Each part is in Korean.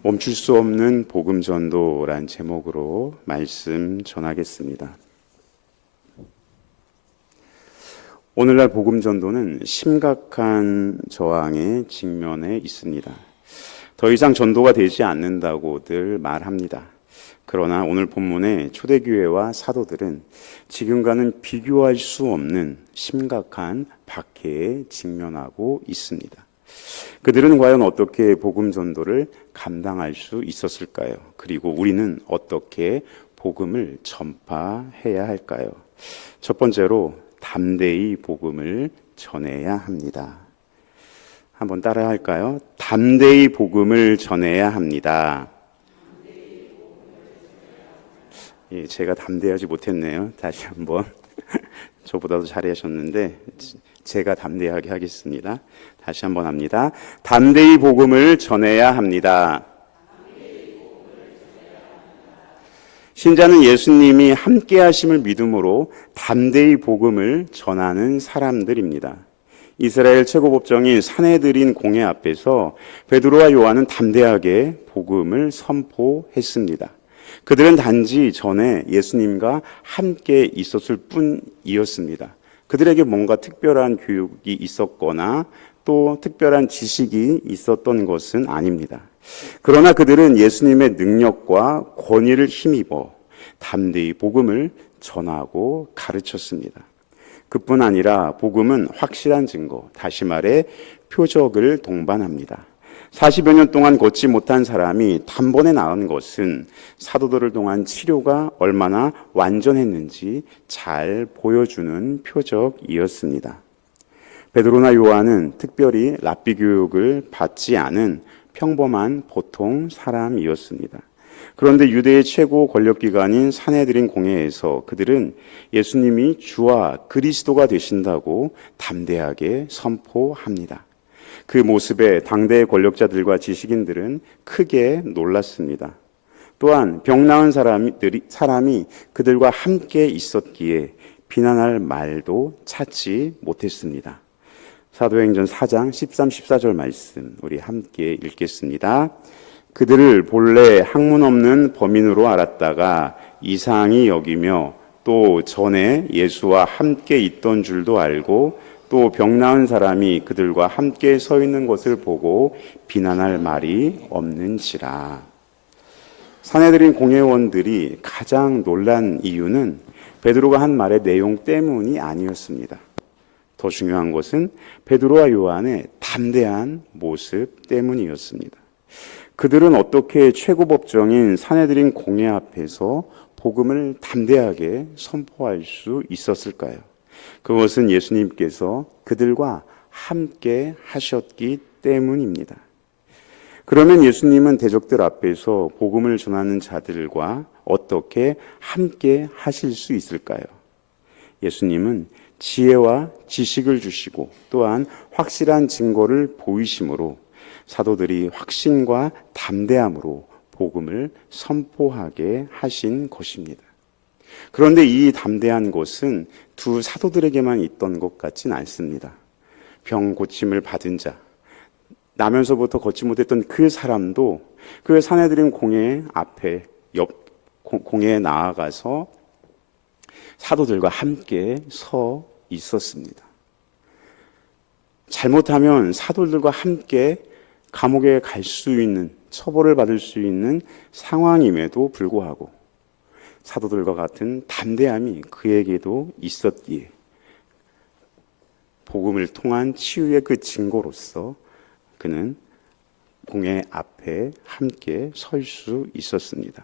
멈출 수 없는 복음 전도란 제목으로 말씀 전하겠습니다. 오늘날 복음 전도는 심각한 저항에 직면해 있습니다. 더 이상 전도가 되지 않는다고들 말합니다. 그러나 오늘 본문의 초대교회와 사도들은 지금과는 비교할 수 없는 심각한 박해에 직면하고 있습니다. 그들은 과연 어떻게 복음 전도를 감당할 수 있었을까요? 그리고 우리는 어떻게 복음을 전파해야 할까요? 첫 번째로 담대히 복음을 전해야 합니다. 한번 따라 할까요? 담대히 복음을 전해야 합니다. 예, 제가 담대하지 못했네요. 다시 한번. 저보다도 잘하셨는데 제가 담대하게 하겠습니다. 다시 한번 합니다. 담대히 복음을 전해야 합니다. 신자는 예수님이 함께 하심을 믿음으로 담대히 복음을 전하는 사람들입니다. 이스라엘 최고법정인 산헤드린 공회 앞에서 베드로와 요한은 담대하게 복음을 선포했습니다. 그들은 단지 전에 예수님과 함께 있었을 뿐이었습니다. 그들에게 뭔가 특별한 교육이 있었거나 또 특별한 지식이 있었던 것은 아닙니다. 그러나 그들은 예수님의 능력과 권위를 힘입어 담대히 복음을 전하고 가르쳤습니다. 그뿐 아니라 복음은 확실한 증거, 다시 말해 표적을 동반합니다. 40여 년 동안 걷지 못한 사람이 단번에 나은 것은 사도들을 통한 치료가 얼마나 완전했는지 잘 보여주는 표적이었습니다. 베드로나 요한은 특별히 랍비 교육을 받지 않은 평범한 보통 사람이었습니다. 그런데 유대의 최고 권력기관인 산헤드린 공회에서 그들은 예수님이 주와 그리스도가 되신다고 담대하게 선포합니다. 그 모습에 당대의 권력자들과 지식인들은 크게 놀랐습니다. 또한 병 나은 사람이 그들과 함께 있었기에 비난할 말도 찾지 못했습니다. 사도행전 4장 13, 14절 말씀 우리 함께 읽겠습니다. 그들을 본래 학문 없는 범인으로 알았다가 이상히 여기며 또 전에 예수와 함께 있던 줄도 알고 또 병 나은 사람이 그들과 함께 서 있는 것을 보고 비난할 말이 없는지라. 산헤드린 공회원들이 가장 놀란 이유는 베드로가 한 말의 내용 때문이 아니었습니다. 더 중요한 것은 베드로와 요한의 담대한 모습 때문이었습니다. 그들은 어떻게 최고법정인 산헤드린 공회 앞에서 복음을 담대하게 선포할 수 있었을까요? 그것은 예수님께서 그들과 함께 하셨기 때문입니다. 그러면 예수님은 대적들 앞에서 복음을 전하는 자들과 어떻게 함께 하실 수 있을까요? 예수님은 지혜와 지식을 주시고 또한 확실한 증거를 보이심으로 사도들이 확신과 담대함으로 복음을 선포하게 하신 것입니다. 그런데 이 담대한 것은 두 사도들에게만 있던 것 같진 않습니다. 병 고침을 받은 자, 나면서부터 걷지 못했던 그 사람도 그 산헤드린 공회 앞에 공회에 나아가서 사도들과 함께 서 있었습니다. 잘못하면 사도들과 함께 감옥에 갈 수 있는, 처벌을 받을 수 있는 상황임에도 불구하고 사도들과 같은 담대함이 그에게도 있었기에 복음을 통한 치유의 그 증거로서 그는 공회 앞에 함께 설 수 있었습니다.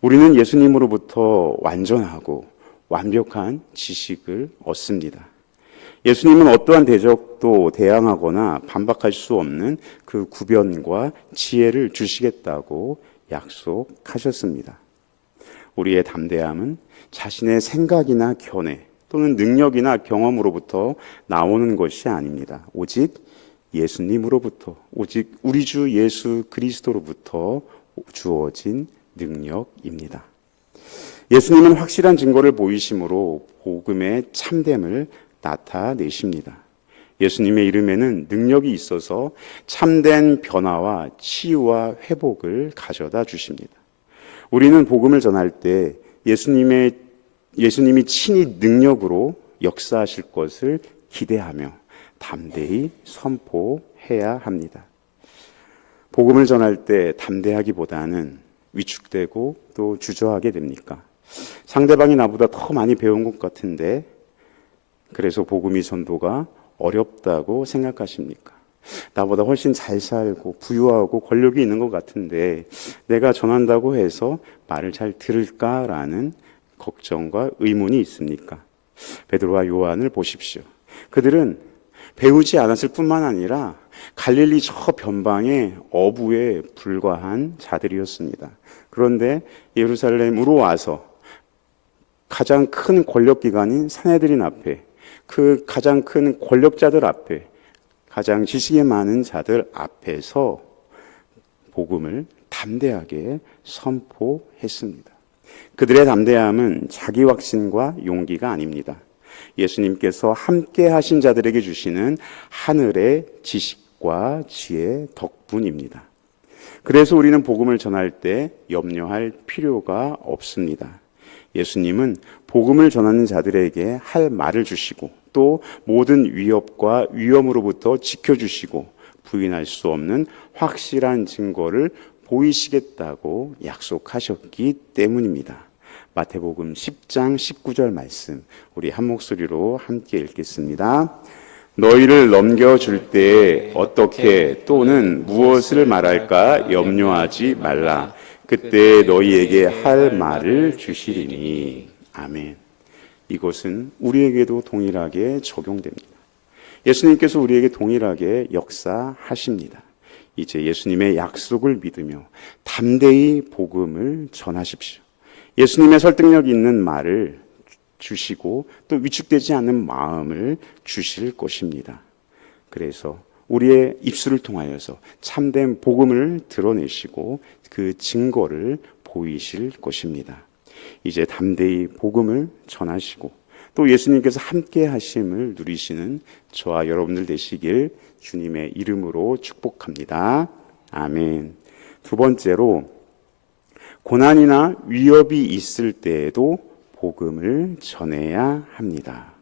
우리는 예수님으로부터 완전하고 완벽한 지식을 얻습니다. 예수님은 어떠한 대적도 대항하거나 반박할 수 없는 그 구변과 지혜를 주시겠다고 약속하셨습니다. 우리의 담대함은 자신의 생각이나 견해 또는 능력이나 경험으로부터 나오는 것이 아닙니다. 오직 예수님으로부터, 오직 우리 주 예수 그리스도로부터 주어진 능력입니다. 예수님은 확실한 증거를 보이심으로 복음의 참됨을 나타내십니다. 예수님의 이름에는 능력이 있어서 참된 변화와 치유와 회복을 가져다 주십니다. 우리는 복음을 전할 때 예수님이 친히 능력으로 역사하실 것을 기대하며 담대히 선포해야 합니다. 복음을 전할 때 담대하기보다는 위축되고 또 주저하게 됩니까? 상대방이 나보다 더 많이 배운 것 같은데 그래서 복음이 전도가 어렵다고 생각하십니까? 나보다 훨씬 잘 살고 부유하고 권력이 있는 것 같은데 내가 전한다고 해서 말을 잘 들을까라는 걱정과 의문이 있습니까? 베드로와 요한을 보십시오. 그들은 배우지 않았을 뿐만 아니라 갈릴리 저 변방의 어부에 불과한 자들이었습니다. 그런데 예루살렘으로 와서 가장 큰 권력기관인 산헤드린 앞에, 그 가장 큰 권력자들 앞에, 가장 지식이 많은 자들 앞에서 복음을 담대하게 선포했습니다. 그들의 담대함은 자기 확신과 용기가 아닙니다. 예수님께서 함께 하신 자들에게 주시는 하늘의 지식과 지혜 덕분입니다. 그래서 우리는 복음을 전할 때 염려할 필요가 없습니다. 예수님은 복음을 전하는 자들에게 할 말을 주시고 또 모든 위협과 위험으로부터 지켜주시고 부인할 수 없는 확실한 증거를 보이시겠다고 약속하셨기 때문입니다. 마태복음 10장 19절 말씀 우리 한 목소리로 함께 읽겠습니다. 너희를 넘겨줄 때에 어떻게 또는 무엇을 말할까 염려하지 말라. 그때 너희에게 할 말을 주시리니. 아멘. 이것은 우리에게도 동일하게 적용됩니다. 예수님께서 우리에게 동일하게 역사하십니다. 이제 예수님의 약속을 믿으며 담대히 복음을 전하십시오. 예수님의 설득력 있는 말을 주시고 또 위축되지 않는 마음을 주실 것입니다. 그래서 우리의 입술을 통하여서 참된 복음을 드러내시고 그 증거를 보이실 것입니다. 이제 담대히 복음을 전하시고 또 예수님께서 함께 하심을 누리시는 저와 여러분들 되시길 주님의 이름으로 축복합니다. 아멘. 두 번째로 고난이나 위협이 있을 때에도 복음을 전해야 합니다.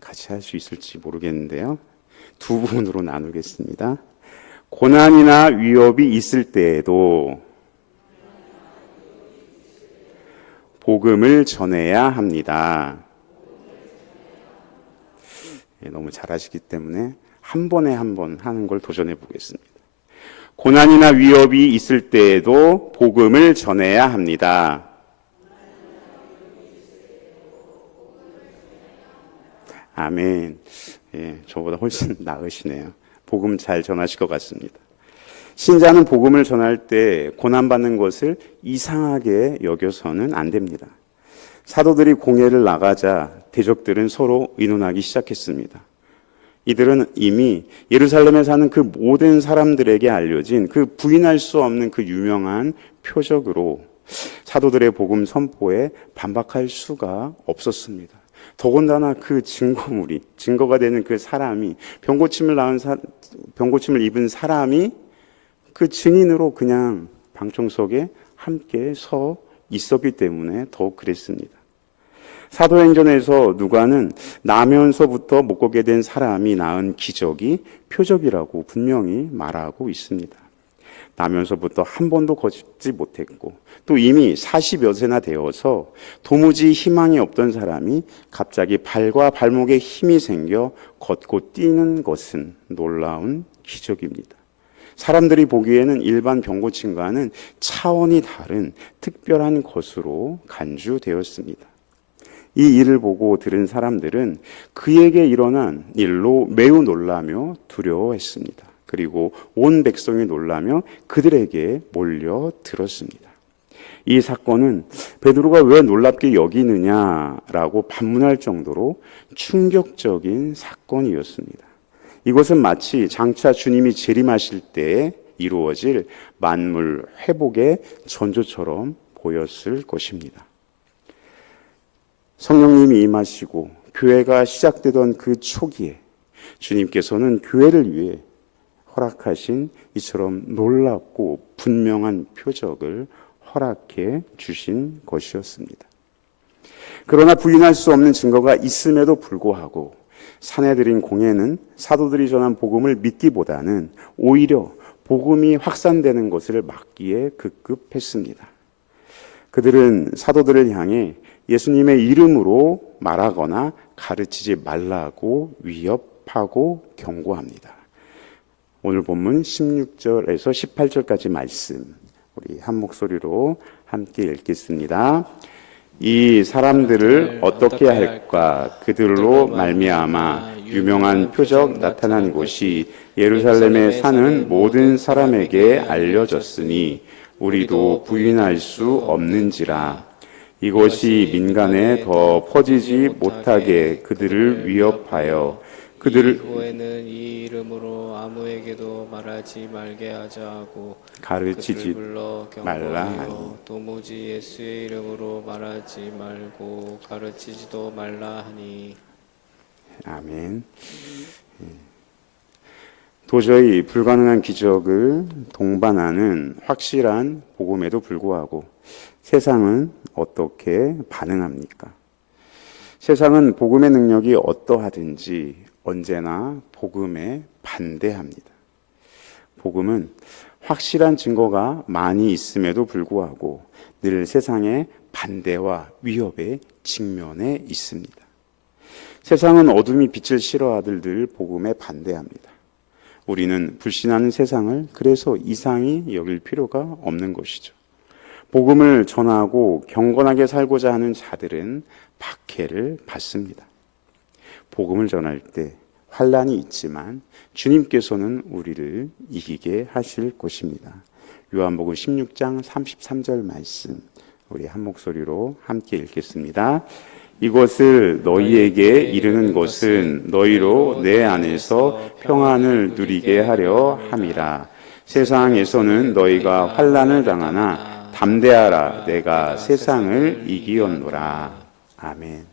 같이 할 수 있을지 모르겠는데요. 두 부분으로 나누겠습니다. 고난이나 위협이 있을 때에도 복음을 전해야 합니다. 너무 잘하시기 때문에 한 번에 한 번 하는 걸 도전해 보겠습니다. 고난이나 위협이 있을 때에도 복음을 전해야 합니다. 아멘. 저보다 훨씬 나으시네요. 복음 잘 전하실 것 같습니다. 신자는 복음을 전할 때 고난받는 것을 이상하게 여겨서는 안 됩니다. 사도들이 공회를 나가자 대적들은 서로 의논하기 시작했습니다. 이들은 이미 예루살렘에 사는 그 모든 사람들에게 알려진 그 부인할 수 없는 그 유명한 표적으로 사도들의 복음 선포에 반박할 수가 없었습니다. 더군다나 그 증거가 되는 그 사람이 병고침을 입은 사람이 그 증인으로 그냥 방청석에 함께 서 있었기 때문에 더욱 그랬습니다. 사도행전에서 누가는 나면서부터 못 걷게 된 사람이 낳은 기적이 표적이라고 분명히 말하고 있습니다. 나면서부터 한 번도 걷지 못했고 또 이미 40여 세나 되어서 도무지 희망이 없던 사람이 갑자기 발과 발목에 힘이 생겨 걷고 뛰는 것은 놀라운 기적입니다. 사람들이 보기에는 일반 병고침과는 차원이 다른 특별한 것으로 간주되었습니다. 이 일을 보고 들은 사람들은 그에게 일어난 일로 매우 놀라며 두려워했습니다. 그리고 온 백성이 놀라며 그들에게 몰려들었습니다. 이 사건은 베드로가 왜 놀랍게 여기느냐라고 반문할 정도로 충격적인 사건이었습니다. 이것은 마치 장차 주님이 재림하실 때에 이루어질 만물 회복의 전조처럼 보였을 것입니다. 성령님이 임하시고 교회가 시작되던 그 초기에 주님께서는 교회를 위해 허락하신 이처럼 놀랍고 분명한 표적을 허락해 주신 것이었습니다. 그러나 부인할 수 없는 증거가 있음에도 불구하고 사내들인 공예는 사도들이 전한 복음을 믿기보다는 오히려 복음이 확산되는 것을 막기에 급급했습니다. 그들은 사도들을 향해 예수님의 이름으로 말하거나 가르치지 말라고 위협하고 경고합니다. 오늘 본문 16절에서 18절까지 말씀 우리 한 목소리로 함께 읽겠습니다. 이 사람들을 어떻게 할까? 그들로 말미암아 유명한 표적 나타난 곳이 예루살렘에 사는 모든 사람에게 알려졌으니 우리도 부인할 수 없는지라. 이것이 민간에 더 퍼지지 못하게 그들을 위협하여 그들을 이후에는 이 이름으로 아무에게도 말하지 말게 하자 하고 가르치지 불러 말라 경고하여 하니. 도무지 예수의 이름으로 말하지 말고 가르치지도 말라 하니. 아멘. 도저히 불가능한 기적을 동반하는 확실한 복음에도 불구하고 세상은 어떻게 반응합니까? 세상은 복음의 능력이 어떠하든지 언제나 복음에 반대합니다. 복음은 확실한 증거가 많이 있음에도 불구하고 늘 세상의 반대와 위협에 직면해 있습니다. 세상은 어둠이 빛을 싫어하들 늘 복음에 반대합니다. 우리는 불신하는 세상을 그래서 이상히 여길 필요가 없는 것이죠. 복음을 전하고 경건하게 살고자 하는 자들은 박해를 받습니다. 복음을 전할 때 환난이 있지만 주님께서는 우리를 이기게 하실 것입니다. 요한복음 16장 33절 말씀 우리 한 목소리로 함께 읽겠습니다. 이것을 너희에게 이르는 것은 너희로 내 안에서 평안을 누리게 하려 함이라. 세상에서는 너희가 환난을 당하나 담대하라. 내가 세상을 이기었노라. 아멘.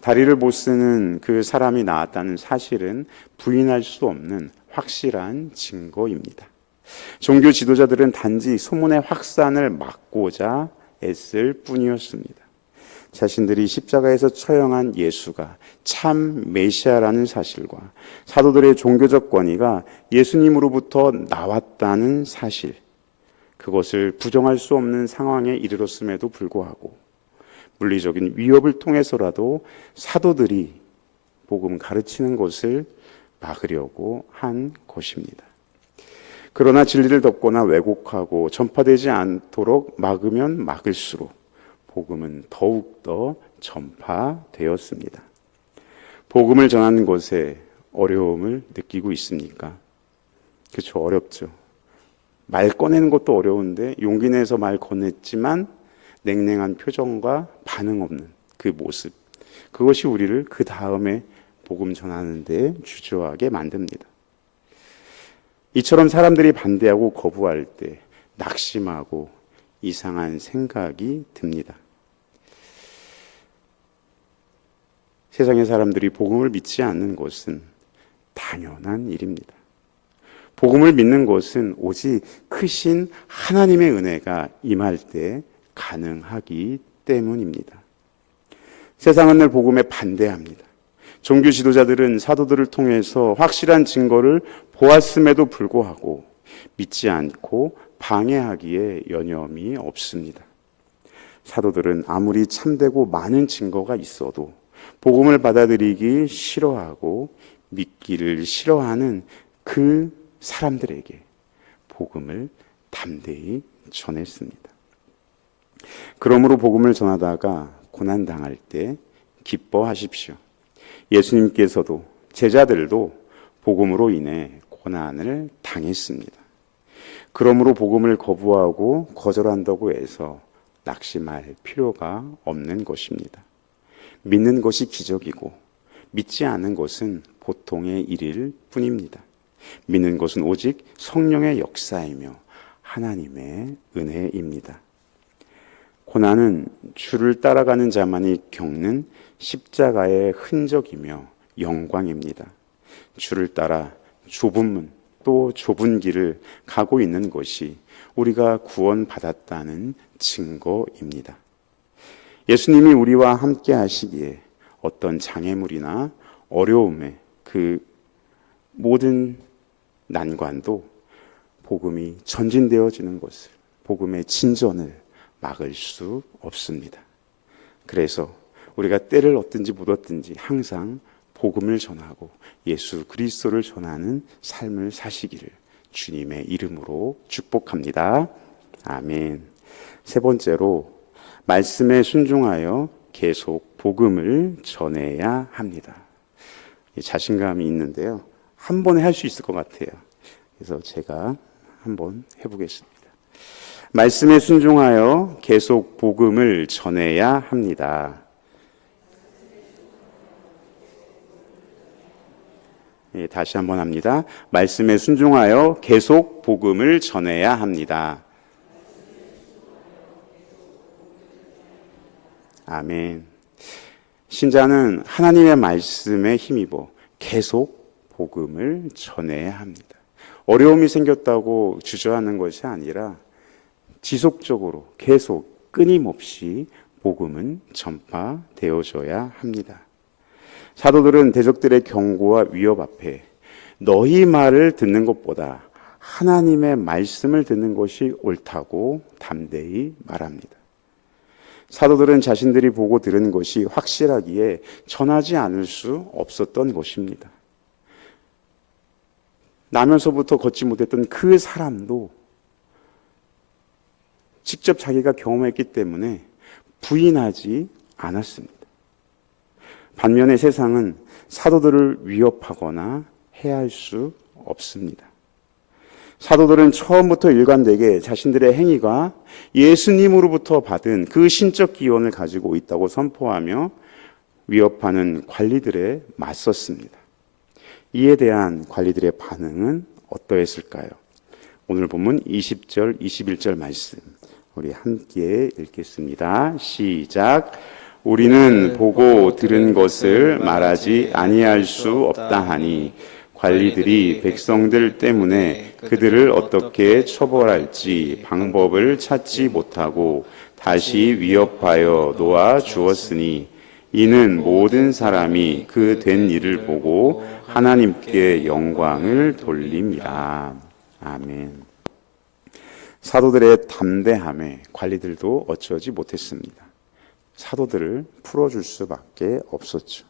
다리를 못 쓰는 그 사람이 나았다는 사실은 부인할 수 없는 확실한 증거입니다. 종교 지도자들은 단지 소문의 확산을 막고자 애쓸 뿐이었습니다. 자신들이 십자가에서 처형한 예수가 참 메시아라는 사실과 사도들의 종교적 권위가 예수님으로부터 나왔다는 사실, 그것을 부정할 수 없는 상황에 이르렀음에도 불구하고 물리적인 위협을 통해서라도 사도들이 복음 가르치는 것을 막으려고 한 것입니다. 그러나 진리를 덮거나 왜곡하고 전파되지 않도록 막으면 막을수록 복음은 더욱더 전파되었습니다. 복음을 전하는 것에 어려움을 느끼고 있습니까? 그렇죠, 어렵죠. 말 꺼내는 것도 어려운데 용기 내서 말 건넸지만 냉랭한 표정과 반응 없는 그 모습, 그것이 우리를 그 다음에 복음 전하는 데 주저하게 만듭니다. 이처럼 사람들이 반대하고 거부할 때 낙심하고 이상한 생각이 듭니다. 세상의 사람들이 복음을 믿지 않는 것은 당연한 일입니다. 복음을 믿는 것은 오직 크신 하나님의 은혜가 임할 때 가능하기 때문입니다. 세상은 늘 복음에 반대합니다. 종교 지도자들은 사도들을 통해서 확실한 증거를 보았음에도 불구하고 믿지 않고 방해하기에 여념이 없습니다. 사도들은 아무리 참되고 많은 증거가 있어도 복음을 받아들이기 싫어하고 믿기를 싫어하는 그 사람들에게 복음을 담대히 전했습니다. 그러므로 복음을 전하다가 고난당할 때 기뻐하십시오. 예수님께서도 제자들도 복음으로 인해 고난을 당했습니다. 그러므로 복음을 거부하고 거절한다고 해서 낙심할 필요가 없는 것입니다. 믿는 것이 기적이고 믿지 않는 것은 보통의 일일 뿐입니다. 믿는 것은 오직 성령의 역사이며 하나님의 은혜입니다. 고난은 주를 따라가는 자만이 겪는 십자가의 흔적이며 영광입니다. 주를 따라 좁은 문, 또 좁은 길을 가고 있는 것이 우리가 구원받았다는 증거입니다. 예수님이 우리와 함께 하시기에 어떤 장애물이나 어려움에 그 모든 난관도 복음이 전진되어지는 것을, 복음의 진전을 막을 수 없습니다. 그래서 우리가 때를 얻든지 못 얻든지 항상 복음을 전하고 예수 그리스도를 전하는 삶을 사시기를 주님의 이름으로 축복합니다. 아멘. 세 번째로, 말씀에 순종하여 계속 복음을 전해야 합니다. 자신감이 있는데요, 한 번에 할 수 있을 것 같아요. 그래서 제가 한번 해보겠습니다. 말씀에 순종하여 계속 복음을 전해야 합니다. 다시 한번 합니다. 말씀에 순종하여 계속 복음을 전해야 합니다. 아멘. 신자는 하나님의 말씀에 힘입어 계속 복음을 전해야 합니다. 어려움이 생겼다고 주저하는 것이 아니라 지속적으로 계속 끊임없이 복음은 전파되어져야 합니다. 사도들은 대적들의 경고와 위협 앞에 너희 말을 듣는 것보다 하나님의 말씀을 듣는 것이 옳다고 담대히 말합니다. 사도들은 자신들이 보고 들은 것이 확실하기에 전하지 않을 수 없었던 것입니다. 나면서부터 걷지 못했던 그 사람도 직접 자기가 경험했기 때문에 부인하지 않았습니다. 반면에 세상은 사도들을 위협하거나 해할 수 없습니다. 사도들은 처음부터 일관되게 자신들의 행위가 예수님으로부터 받은 그 신적 기원을 가지고 있다고 선포하며 위협하는 관리들에 맞섰습니다. 이에 대한 관리들의 반응은 어떠했을까요? 오늘 본문 20절, 21절 말씀 우리 함께 읽겠습니다. 시작. 우리는 보고 들은 것을 말하지 아니할 수 없다 하니 관리들이 백성들 때문에 그들을 어떻게 처벌할지 방법을 찾지 못하고 다시 위협하여 놓아 주었으니 이는 모든 사람이 그 된 일을 보고 하나님께 영광을 돌립니다. 아멘. 사도들의 담대함에 관리들도 어쩌지 못했습니다. 사도들을 풀어줄 수밖에 없었죠.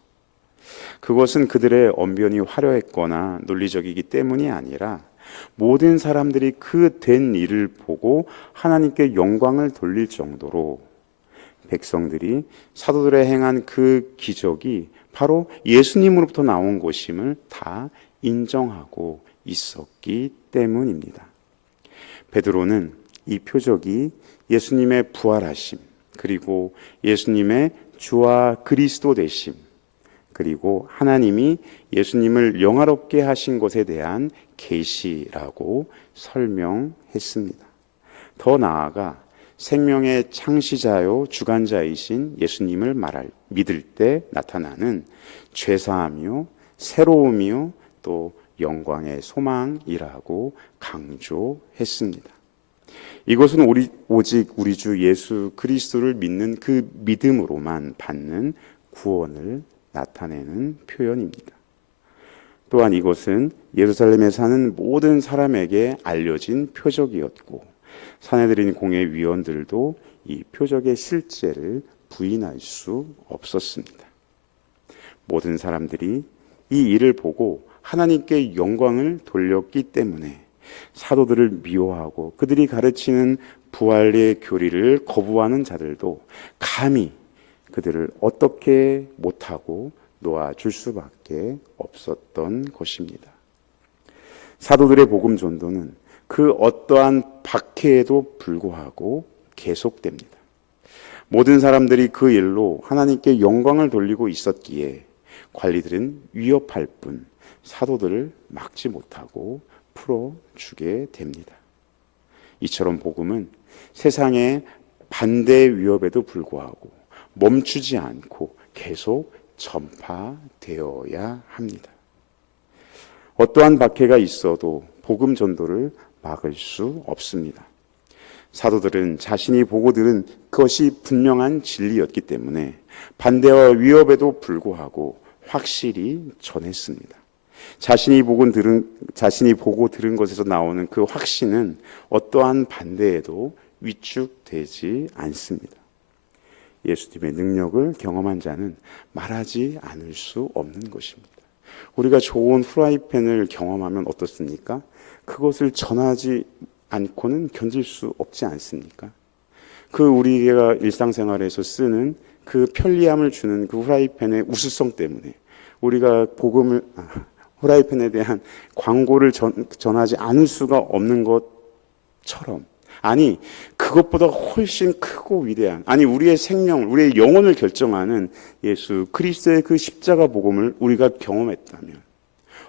그것은 그들의 언변이 화려했거나 논리적이기 때문이 아니라 모든 사람들이 그 된 일을 보고 하나님께 영광을 돌릴 정도로 백성들이 사도들의 행한 그 기적이 바로 예수님으로부터 나온 것임을 다 인정하고 있었기 때문입니다. 베드로는 이 표적이 예수님의 부활하심, 그리고 예수님의 주와 그리스도 되심, 그리고 하나님이 예수님을 영화롭게 하신 것에 대한 계시라고 설명했습니다. 더 나아가 생명의 창시자요 주관자이신 예수님을 믿을 때 나타나는 죄사함이요 새로움이요 또 영광의 소망이라고 강조했습니다. 이것은 오직 우리 주 예수 그리스도를 믿는 그 믿음으로만 받는 구원을 나타내는 표현입니다. 또한 이것은 예루살렘에 사는 모든 사람에게 알려진 표적이었고 사내들인 공회 위원들도 이 표적의 실제를 부인할 수 없었습니다. 모든 사람들이 이 일을 보고 하나님께 영광을 돌렸기 때문에 사도들을 미워하고 그들이 가르치는 부활의 교리를 거부하는 자들도 감히 그들을 어떻게 못하고 놓아줄 수밖에 없었던 것입니다. 사도들의 복음 전도는 그 어떠한 박해에도 불구하고 계속됩니다. 모든 사람들이 그 일로 하나님께 영광을 돌리고 있었기에 관리들은 위협할 뿐 사도들을 막지 못하고 풀어주게 됩니다. 이처럼 복음은 세상의 반대 위협에도 불구하고 멈추지 않고 계속 전파되어야 합니다. 어떠한 박해가 있어도 복음 전도를 막을 수 없습니다. 사도들은 자신이 보고 들은 그것이 분명한 진리였기 때문에 반대와 위협에도 불구하고 확실히 전했습니다. 자신이 보고 들은 것에서 나오는 그 확신은 어떠한 반대에도 위축되지 않습니다. 예수님의 능력을 경험한 자는 말하지 않을 수 없는 것입니다. 우리가 좋은 프라이팬을 경험하면 어떻습니까? 그것을 전하지 않고는 견딜 수 없지 않습니까? 우리가 일상생활에서 쓰는 그 편리함을 주는 그 프라이팬의 우수성 때문에 우리가 프라이팬에 대한 광고를 전하지 않을 수가 없는 것처럼, 아니 그것보다 훨씬 크고 위대한, 우리의 생명, 우리의 영혼을 결정하는 예수 그리스도의 그 십자가 복음을 우리가 경험했다면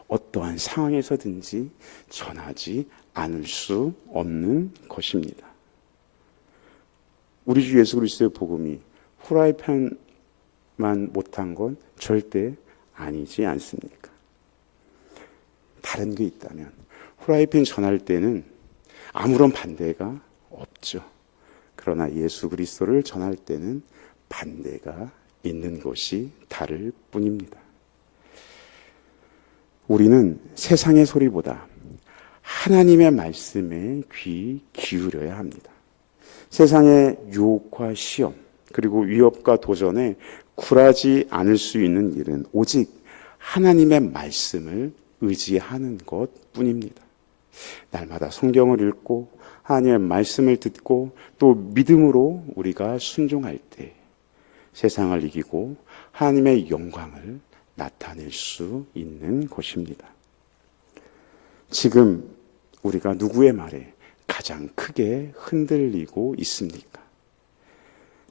어떠한 상황에서든지 전하지 않을 수 없는 것입니다. 우리 주 예수 그리스도의 복음이 프라이팬만 못한 건 절대 아니지 않습니까? 다른 게 있다면 프라이팬 전할 때는 아무런 반대가 없죠. 그러나 예수 그리스도를 전할 때는 반대가 있는 것이 다를 뿐입니다. 우리는 세상의 소리보다 하나님의 말씀에 귀 기울여야 합니다. 세상의 유혹과 시험, 그리고 위협과 도전에 굴하지 않을 수 있는 일은 오직 하나님의 말씀을 의지하는 것뿐입니다. 날마다 성경을 읽고 하나님의 말씀을 듣고 또 믿음으로 우리가 순종할 때 세상을 이기고 하나님의 영광을 나타낼 수 있는 것입니다. 지금 우리가 누구의 말에 가장 크게 흔들리고 있습니까?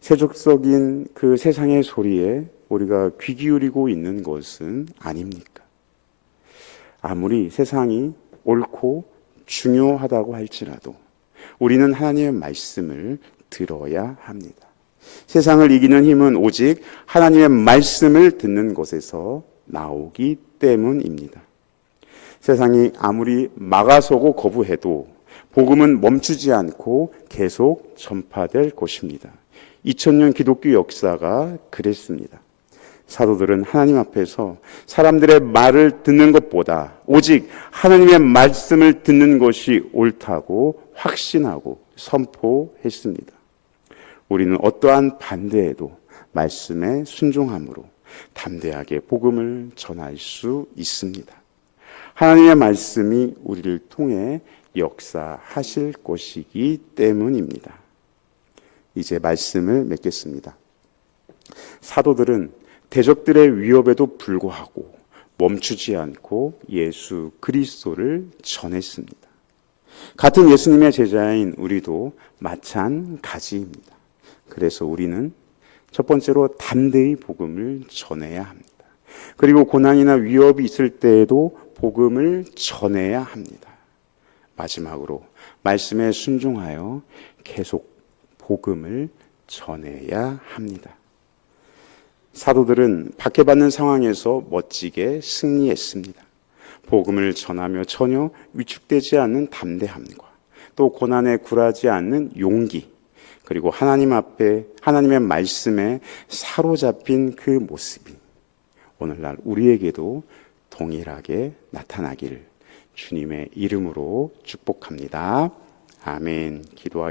세속적인 그 세상의 소리에 우리가 귀 기울이고 있는 것은 아닙니까? 아무리 세상이 옳고 중요하다고 할지라도 우리는 하나님의 말씀을 들어야 합니다. 세상을 이기는 힘은 오직 하나님의 말씀을 듣는 것에서 나오기 때문입니다. 세상이 아무리 막아서고 거부해도 복음은 멈추지 않고 계속 전파될 것입니다. 2000년 기독교 역사가 그랬습니다. 사도들은 하나님 앞에서 사람들의 말을 듣는 것보다 오직 하나님의 말씀을 듣는 것이 옳다고 확신하고 선포했습니다. 우리는 어떠한 반대에도 말씀에 순종함으로 담대하게 복음을 전할 수 있습니다. 하나님의 말씀이 우리를 통해 역사하실 것이기 때문입니다. 이제 말씀을 맺겠습니다. 사도들은 대적들의 위협에도 불구하고 멈추지 않고 예수 그리스도를 전했습니다. 같은 예수님의 제자인 우리도 마찬가지입니다. 그래서 우리는 첫 번째로 담대히 복음을 전해야 합니다. 그리고 고난이나 위협이 있을 때에도 복음을 전해야 합니다. 마지막으로 말씀에 순종하여 계속 복음을 전해야 합니다. 사도들은 박해받는 상황에서 멋지게 승리했습니다. 복음을 전하며 전혀 위축되지 않는 담대함과 또 고난에 굴하지 않는 용기, 그리고 하나님 앞에 하나님의 말씀에 사로잡힌 그 모습이 오늘날 우리에게도 동일하게 나타나기를 주님의 이름으로 축복합니다. 아멘. 기도하겠습니다.